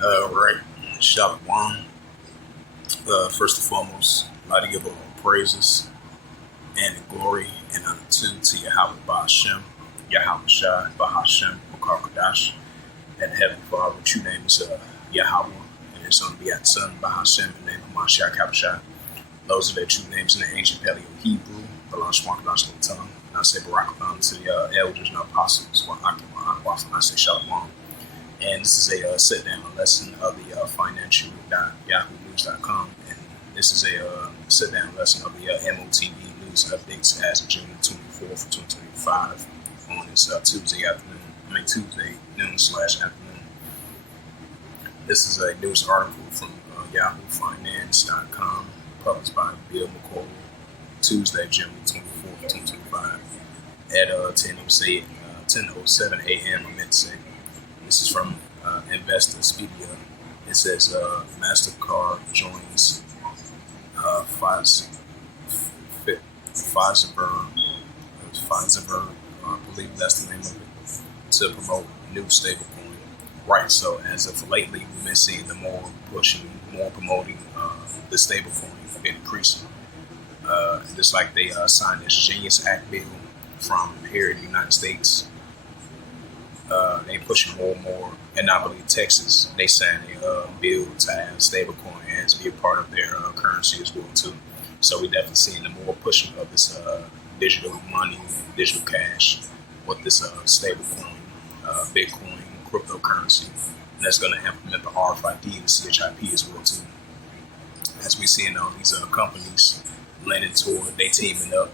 Right. Shalom. First and foremost, I'd like to give all praises and glory and honor to Yahweh Ba'Hashem, Yahweh Shai, Ba'Hashem, Makar Kadash, and Heavenly Father. True name is Yahweh, and his son begat Son, Ba'Hashem, in the name of Mashiach Kabashai. Those are their true names in the ancient Paleo Hebrew, the Lashon Kadash tongue. And I say Barak Athan to the elders and apostles, I say Shalom. And this is a sit-down lesson of the financial.yahoonews.com. And this is a sit-down lesson of the M.O.T.B news updates as of June 24th, 2025 on this Tuesday noon/afternoon. This is a news article from yahoofinance.com, published by Bill McCall, Tuesday, June 24th, 2025 at 10:07 a.m. I meant to say. This is from Investopedia. It says MasterCard joins Pfizer, I believe that's the name of it, to promote new stablecoin. Right. So as of lately, we've been seeing the more promoting the stablecoin been increasing. Just like they signed this Genius Act bill from here in the United States. They pushing more and more, and I believe Texas, they signed a bill to have stablecoin as be a part of their currency as well too. So we definitely seeing the more pushing of this digital money, digital cash with this stablecoin, Bitcoin, cryptocurrency, and that's going to implement the RFID and CHIP as well too. As we seeing all these companies landing toward they teaming up.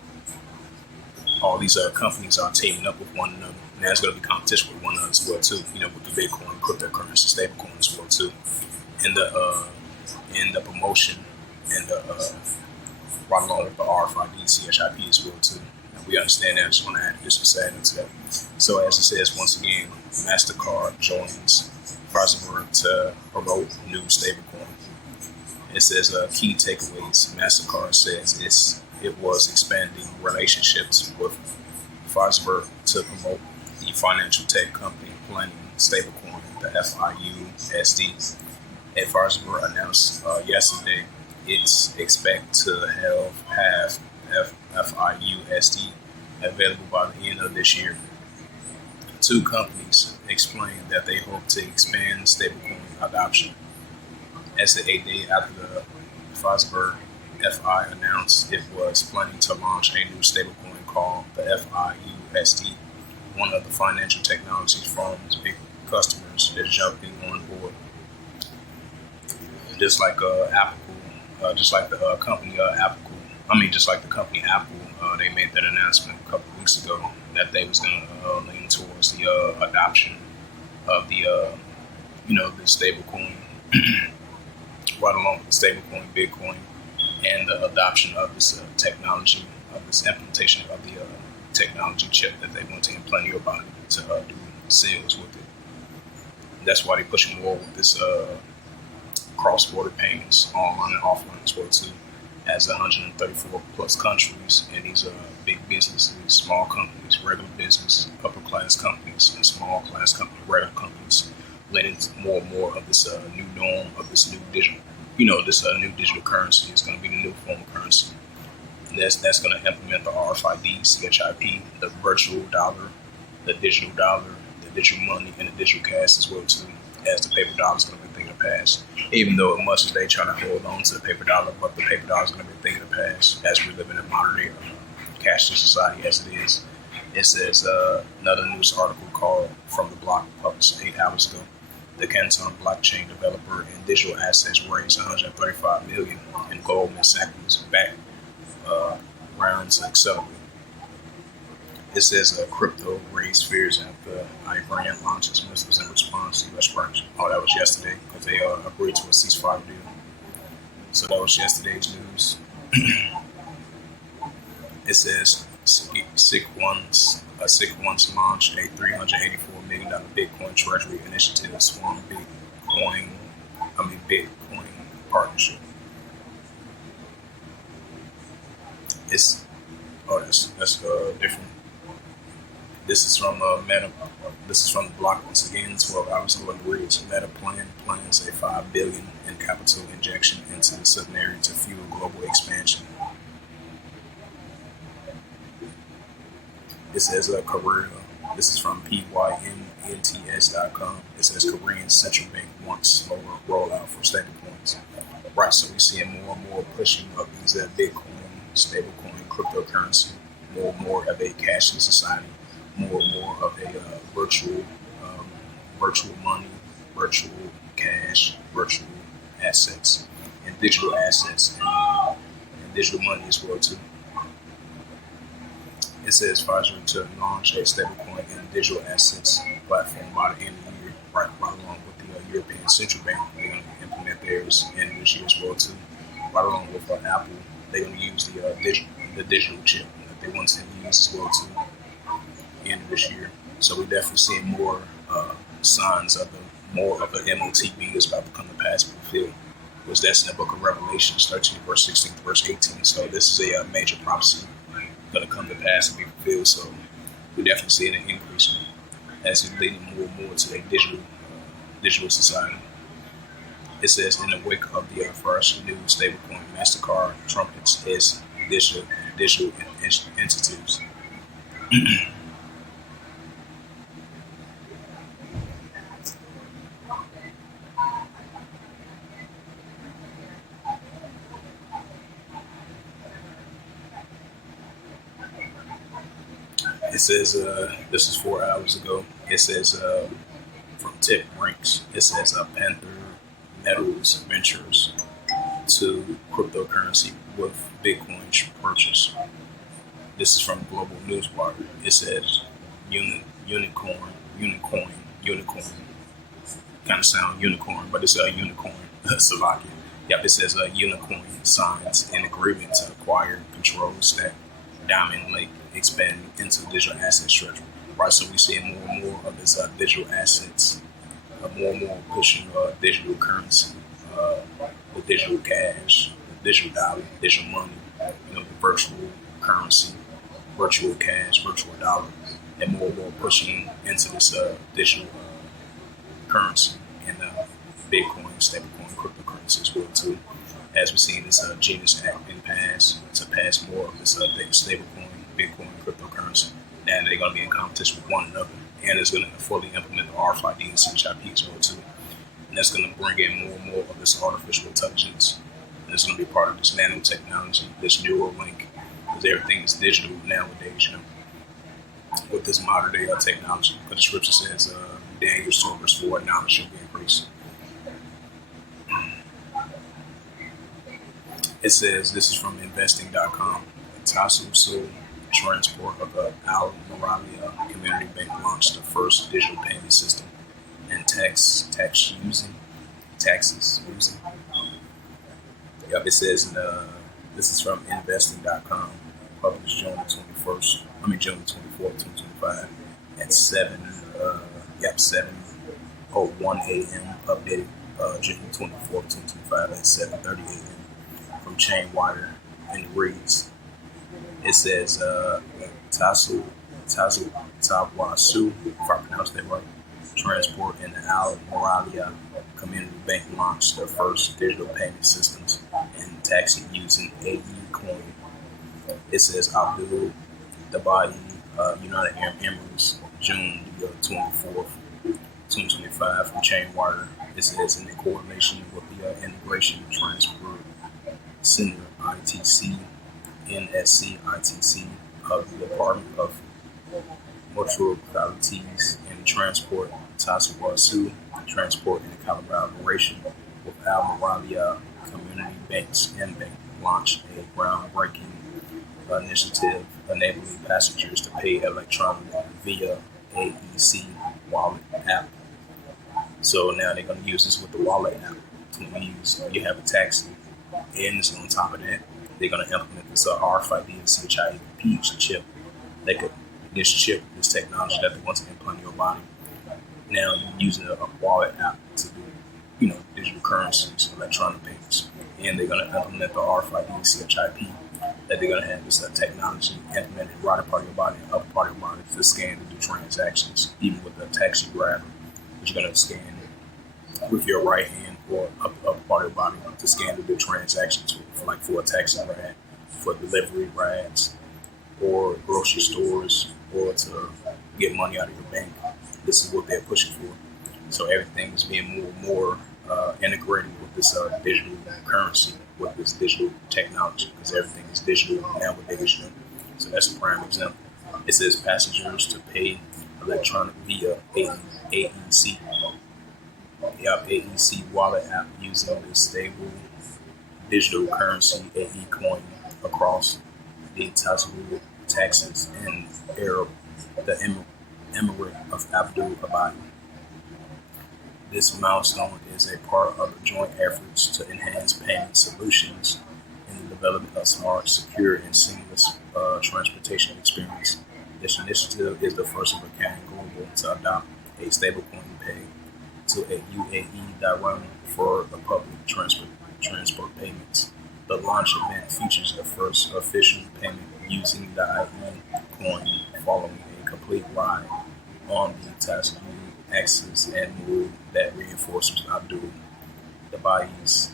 All these companies are teaming up with one another. And that's going to be competition with one another as well too. With the Bitcoin, cryptocurrency, stablecoin as well too. In the promotion and the right along with the RFID, CHIP as well too. And we understand that. I just want to add this to add into that. So as it says once again, MasterCard joins Pfizer to promote new stablecoin. It says key takeaways. MasterCard says it was expanding relationships with Pfizer to promote the financial tech company planning stablecoin, the FIUSD. And Pfizer announced yesterday it's expect to have FIUSD available by the end of this year. Two companies explained that they hope to expand stablecoin adoption. As the 8 day after the Pfizer FI announced it was planning to launch a new stablecoin called the FIUSD. One of the financial technology firm's big customers is jumping on board. Just like Apple, just like the company Apple, they made that announcement a couple of weeks ago that they was going to lean towards the adoption of the the stablecoin, right along with the stablecoin, Bitcoin, and the adoption of this technology, of this implementation of the technology chip that they want to implant in your body to do sales with it. That's why they're pushing more with this cross-border payments, online and offline as well too, as 134 plus countries, and these big businesses, small companies, regular business, upper class companies, and small class companies, regular companies, letting more and more of this new norm of this new digital. This new digital currency is going to be the new form of currency. And that's going to implement the RFID, CHIP, the virtual dollar, the digital money, and the digital cash as well too, as the paper dollar is going to be a thing of the past. Even though as much as they try to hold on to the paper dollar, but the paper dollar is going to be a thing of the past as we live in a modern day cashless society as it is. It says another news article called From the Block, published 8 hours ago. The Canton blockchain developer and digital assets raised $135 million, and Goldman Sachs backed rounds to accelerate. It says crypto raised fears after Iran launches missiles in response to U.S. strikes. Oh, that was yesterday because they agreed to a ceasefire deal. So that was yesterday's news. It says Sitdown launched a $384 million Bitcoin treasury initiative, Swarm Bitcoin partnership. That's different. This is from Meta. This is from the block once again. 12 hours ago, it reads: Meta plans a $5 billion in capital injection into the southern area to fuel global expansion. It says Korea. This is from PYMNTS.com. It says Korean central bank wants slower rollout for stablecoins. Right, so we're seeing more and more pushing of these Bitcoin, stablecoin, cryptocurrency, more and more of a cashless society, more and more of a um, virtual money, virtual cash, virtual assets, and digital assets, and digital money as well too. It says Pfizer to launch a stablecoin and digital assets platform by the end of the year, right along with the European Central Bank. They're going to implement theirs in this year as well too. Right along with Apple, they're going to use the digital chip that they want to use as well too in this year. So we're definitely seeing more signs of more of the M.O.T.B that's about to come to pass and fulfill. Was that's in the book of Revelation, 13 verse 16 verse 18. So this is a major prophecy going to come to pass and be fulfilled. So we're definitely seeing an increase as it's leading more and more to a digital society. It says in the wake of the first new stablecoin, MasterCard trumpets its digital entities. It says this is 4 hours ago. It says from Tech Ranks. It says Panther Metals Ventures to cryptocurrency with Bitcoin purchase. This is from Global Newswire. It says unicorn. Kind of sound unicorn, but it's a unicorn. Slovakia. Yep, it says unicorn signs an agreement to acquire control stack Diamond Lake, expanding into digital asset structure. Right, so we see more and more of this digital assets, more and more pushing digital currency, with digital cash, digital dollar, digital money, the virtual currency, virtual cash, virtual dollar, and more pushing into this digital currency and Bitcoin, stablecoin, cryptocurrency as well too. As we see this Genius Act being passed to pass more of this stablecoin, Bitcoin, cryptocurrency. Now they're going to be in competition with one another, and it's going to fully implement the RFID and CHIP as well too. And that's going to bring in more and more of this artificial intelligence. And it's going to be part of this nanotechnology, this neural link, because everything is digital nowadays. With this modern day technology, because the scripture says, Daniel 2 verse 4, knowledge shall be increased. It says, this is from investing.com. Tasso Transport of the Al Moralia Community Bank launched the first digital payment system and taxes using. Yep, it says this is from investing.com, published June 24th, 2025 at 7:01 a.m. updated June 24th, 2025 at 7:30 a.m. from Chainwire, and it reads. It says Tawasu, if I pronounced that right, Transport and the Al Moralia Community Bank launched their first digital payment systems and taxing using AE coin. It says Abdul Dubai, United Arab Emirates, June 24th, 2025 from Chainwire. It says in coordination with the Integration Transport Center ITC. NSC ITC of the Department of Metropolities and Transport, Tawasu Transport in collaboration with Al Moralia Community Banks M-Bank launched a groundbreaking initiative enabling passengers to pay electronically via AEC wallet app. So now they're going to use this with the wallet app. You have a taxi, and it's on top of that. They're going to implement this RFID and CHIP chip. This technology that they want to implant in your body. Now you're using a wallet app to do, digital currencies, electronic payments, and they're going to implement the RFID and CHIP that they're gonna have this technology implemented right part of your body and upper part of your body to scan and do transactions, even with the taxi grabber, which you're gonna scan with your right hand or upper part of your body to scan and do transactions for a taxi ride, for delivery rides, or grocery stores, or to get money out of your bank. This is what they're pushing for. So everything is being more and more integrated with this digital currency, with this digital technology, because everything is digital nowadays. So that's a prime example. It says passengers to pay electronic via AEC, AEC wallet app using the stable digital currency AE coin across the Texas and Arab, the Emirate of Abdul Abadi. This milestone is a part of the joint efforts to enhance payment solutions in the development of smart, secure, and seamless transportation experience. This initiative is the first of a kind global to adopt a stablecoin pay to a UAE dirham for the public transport payments. The launch event features the first official payment using the IE coin following a complete ride on the Tasmanian axis and move that reinforces Abdul Dabai's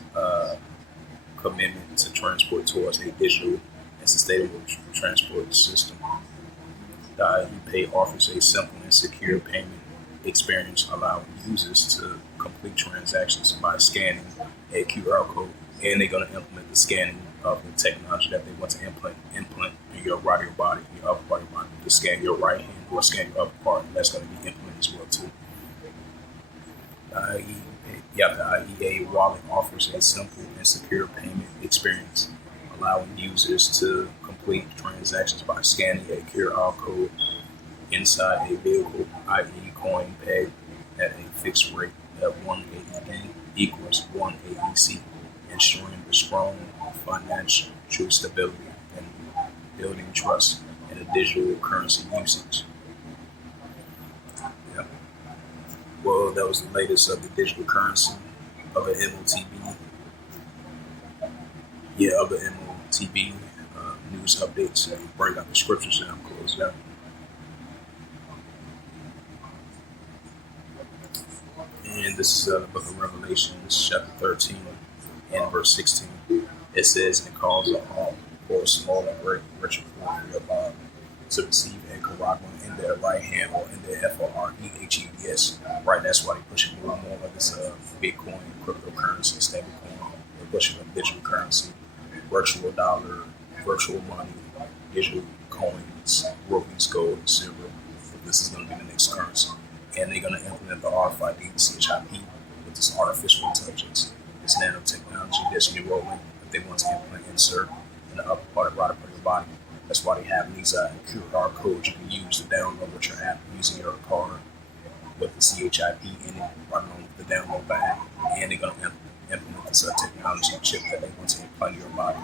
commitment to transport towards a digital and sustainable transport system. The IE Pay offers a simple and secure payment experience, allowing users to complete transactions by scanning a QR code, and they're going to implement the scanning of the technology that they want to implement in your right of your body, in your upper part of your body, to scan your right hand or scan your upper part, and that's going to be implemented as well too. The IEA wallet offers a simple and secure payment experience, allowing users to complete transactions by scanning a QR code inside a vehicle, i.e. coin pegged at a fixed rate of 1 AED equals 1 AEC, ensuring the strong financial stability and building trust in the digital currency usage. Yeah. Well, that was the latest of the digital currency of the M.O.T.B. Of the M.O.T.B. News updates. Bring out the scriptures and I'm closed out. And this is the book of Revelation, chapter 13 and verse 16. It says, "And calls all, for small and great, rich and poor, free or bond, to receive a caragma in their right hand or in their FOREHEBS." Right, that's why they're pushing more and more of this Bitcoin, cryptocurrency, stablecoin. They're pushing a digital currency, virtual dollar, virtual money, digital coins, rupees, gold, and silver. This is going to be the next currency. And they're going to implement the RFID and CHIP with this artificial intelligence, this nanotechnology that's enrolling that they want to implement, insert in the upper part of your body. That's why they have these QR codes you can use to download with your app using your card with the CHIP in it, right along with the download bag. And they're going to implement this technology chip that they want to implant in your body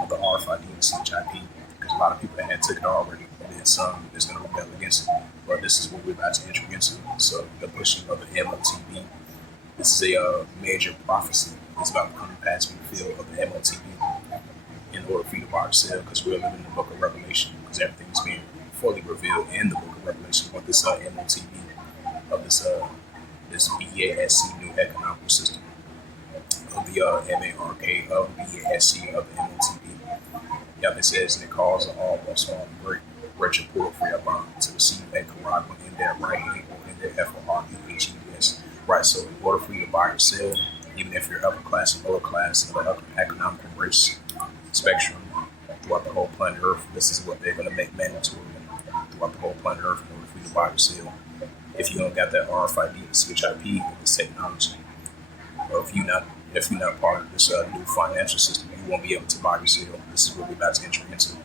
with the RFID and CHIP, because a lot of people had took it already, and then some is going to rebel against it. But this is what we're about to enter into. So the pushing of the M.O.T.B. This is a major prophecy. It's about coming past in the field of the M.O.T.B. in order for you to buy or sell, because we're living in the book of Revelation, because everything is being fully revealed in the book of Revelation with this M.O.T.B. of this BASC new economic system of the MARK of BASC of the M.O.T.B. It says, "And it calls all small and great, rich and poor, free or bond, to receive a caragma in their right hand or in their FOREHEBS." Right, so in order for you to buy or sell, even if you're upper class or lower class, in the upper economic and race spectrum throughout the whole planet Earth, this is what they're going to make mandatory throughout the whole planet Earth in order for you to buy or sell. If you don't got that RFID and CHIP, this technology, or if you're not part of this new financial system, you won't be able to buy or sell. This is what we're about to enter into.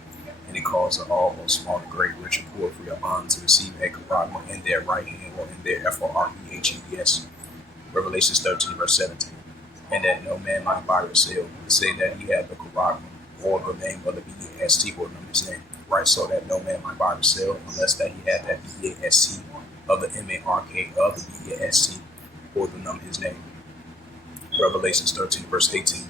And it calls all both small and great, rich and poor, free or bond, to receive a caragma in their right hand or in their FOREHEBS. Revelation 13, verse 17. "And that no man might buy or sell, to say that he had the caragma, or the name of the BAST, or the his name." Right, so that no man might buy or sell unless that he had that BAST of the MARK of the BAST, or the number his name. Revelation 13, verse 18.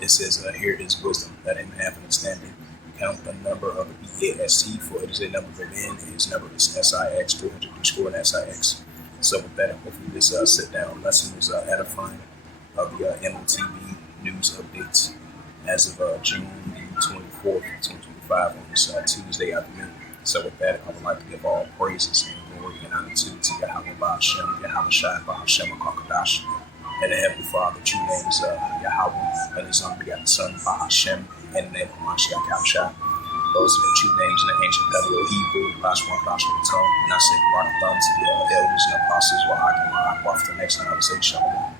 It says, "Here is wisdom, that a man have understanding count the number of BAST, for it is a number within, and his number is SIX, 303 score and SIX. So with that, hopefully this sit-down lesson was edifying of the M.O.T.B news updates as of June the 24th, 2025 on this Tuesday afternoon. So with that, I would like to give all praises and glory and honor to Yahweh Ba'Hashem, Yahweh Shai Ba'Hashem HaKadosh, and the Heavenly Father, true name is Yahweh, and His unbegotten Son Ba'Hashem, and the name of Mashiach Yahushua. Those are the true names in the ancient Paleo-Hebrew, the last one, Joshua the tongue, and I say, rock thumb to the elders and apostles, while I can rock off the next time I would say Shalom.